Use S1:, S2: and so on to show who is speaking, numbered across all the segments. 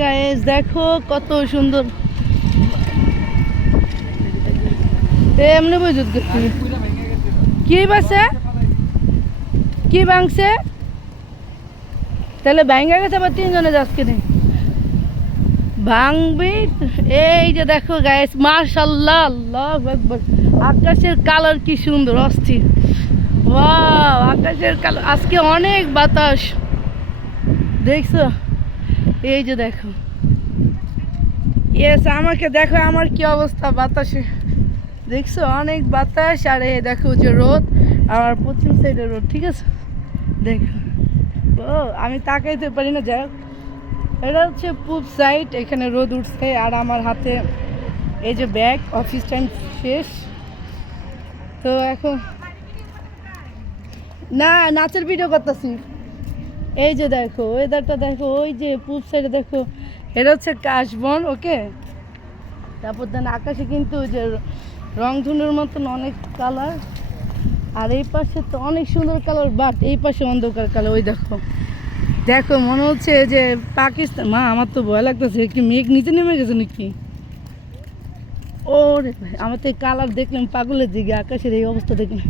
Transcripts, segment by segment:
S1: Guys দেখো কত সুন্দর। এমনি বুঝুত কি বাসে? কি ভাঙছে তাহলে ভাঙ্গা গেছে আবার তিনজনে যাচ্ছে নেই ভাঙবি? এই যে দেখো গাইস মাশাল্লাহ আল্লাহ একবার আকাশের কালার কি সুন্দর, অস্থির। ওয়াও আকাশের কালার, আজকে অনেক বাতাস। দেখছ? এই যে দেখো। ইয়েস আমাকে দেখো আমার কি অবস্থা বাতাসে। দেখছ? অনেক বাতাস, আর এই দেখো যে রোদ আর পশ্চিম সাইডে রোদ, ঠিক আছে? দেখো। ও, আমি তাকাইতে পারি না, যাই। এটা হচ্ছে পূব সাইড এখানে রোদ উঠছে, আর আমার হাতে এই যে ব্যাগ অফিস টাইম শেষ। তো এখন না, নাচের ভিডিও করতেছি। এই যে দেখো ওয়েদারটা দেখো, ওই যে পূব সাইডে দেখো, এটা হচ্ছে কাশবন ওকে তারপর দেন আকাশে কিন্তু ওই যে রংধনুর মতন অনেক কালার আর এই পাশে তো অনেক সুন্দর কালার বাট এই পাশে অন্ধকার কালার ওই দেখো। দেখো, মনে হচ্ছে যে পাকিস্তান, মা, আমার তো ভয় লাগতেছে, কি মেঘ নিচে নেমে গেছে নাকি? ও আমার তো কালার দেখলাম, পাগলের দিকে, আকাশের এই অবস্থা দেখলাম।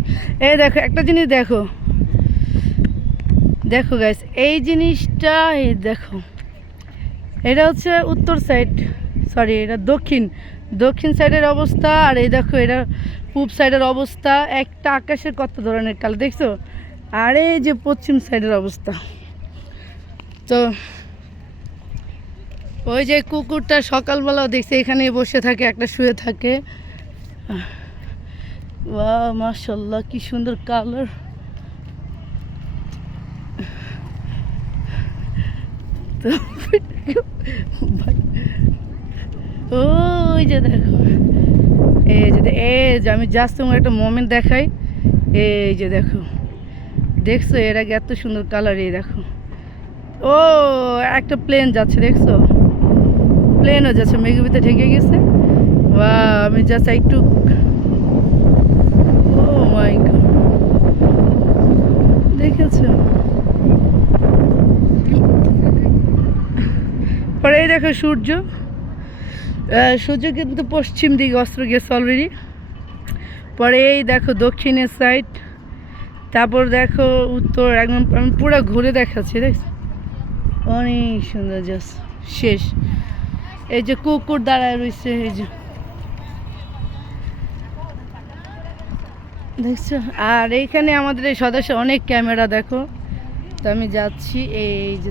S1: এই দেখো, একটা জিনিস দেখো দেখো গাইস এই জিনিসটা, এই দেখো, এটা হচ্ছে উত্তর সাইড সরি এটা দক্ষিণ দক্ষিণ সাইডের অবস্থা, আর এই দেখো, এটা পূব সাইডের অবস্থা, একটা আকাশের কত ধরনের কাল, দেখছ? আর এই যে পশ্চিম সাইডের অবস্থা। তো, ওই যে কুকুরটা সকালবেলাও দেখছি এখানে বসে থাকে, একটা শুয়ে থাকে। বা মাশাল্লাহ কি সুন্দর কালার। তো ওই যে দেখো, এই যে এই যে আমি জাস্ট তোমার একটা মোমেন্ট দেখাই। এই যে দেখো, দেখছ এর আগে এত সুন্দর কালার এই দেখো। ও, একটা প্লেন যাচ্ছে, দেখছ? প্লেনও যাচ্ছে মেঘের ভিতরে ঢেকে গেছে। বা আমি জাস্ট একটু ও মাই গড দেখেছ পরে এই দেখো সূর্য। সূর্য কিন্তু পশ্চিম দিকে অস্ত্র গেছে অলরেডি পরে এই দেখো দক্ষিণের সাইড তারপর দেখো উত্তর, একদম আমি পুরো ঘুরে দেখাচ্ছি দেখছ অনেক সুন্দর জাস শেষ। এই যে কুকুর দাঁড়ায় রয়েছে, এই যে। দেখছ? আর এইখানে আমাদের এই সদস্য অনেক ক্যামেরা দেখো। তো আমি যাচ্ছি, এই যে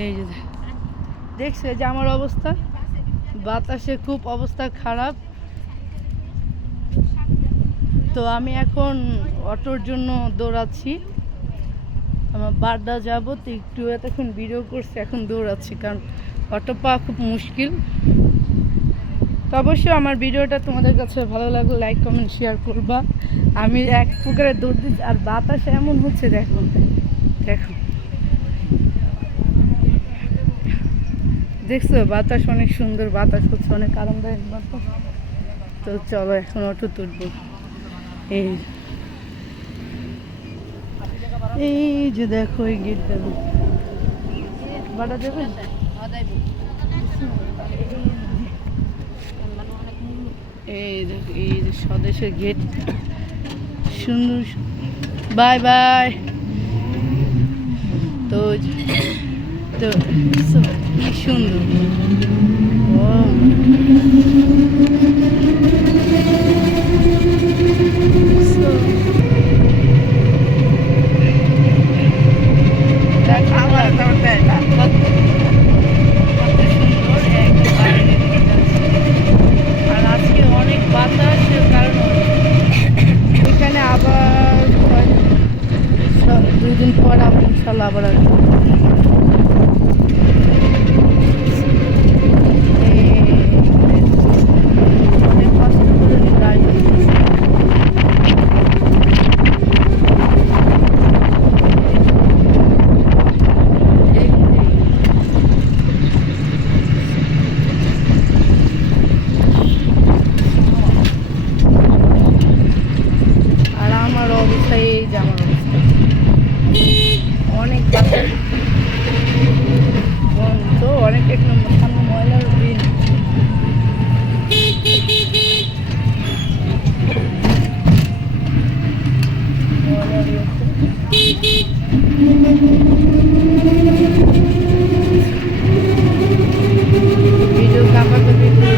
S1: এই যে দেখো। দেখছ যে আমার অবস্থা। বাতাসে খুব অবস্থা খারাপ। তো আমি এখন অটোর জন্য দৌড়াচ্ছি। আমার বাড্ডা যাব, তো একটু এতক্ষণ ভিডিও করছি, এখন দৌড়াচ্ছি, কারণ অটো পাওয়া খুব মুশকিল। তো অবশ্যই আমার ভিডিওটা তোমাদের কাছে ভালো লাগলে লাইক কমেন্ট শেয়ার করবা। আমি এক প্রকারে দৌড় দিচ্ছি, আর বাতাস এমন হচ্ছে, দেখো দেখো। দেখছ? বাতাস অনেক সুন্দর, বাতাস হচ্ছে অনেক আরামদায়ক বাতাস। তো চলো, এখন অটো তুলবো। এই। এই যে দেখো, এই গেট দেবো বাটা দেবেন? এই দেখো, এই যে স্বদেশের গেট। সুন্দর বাই বাই। তো তো কি সুন্দর। ও Thank you.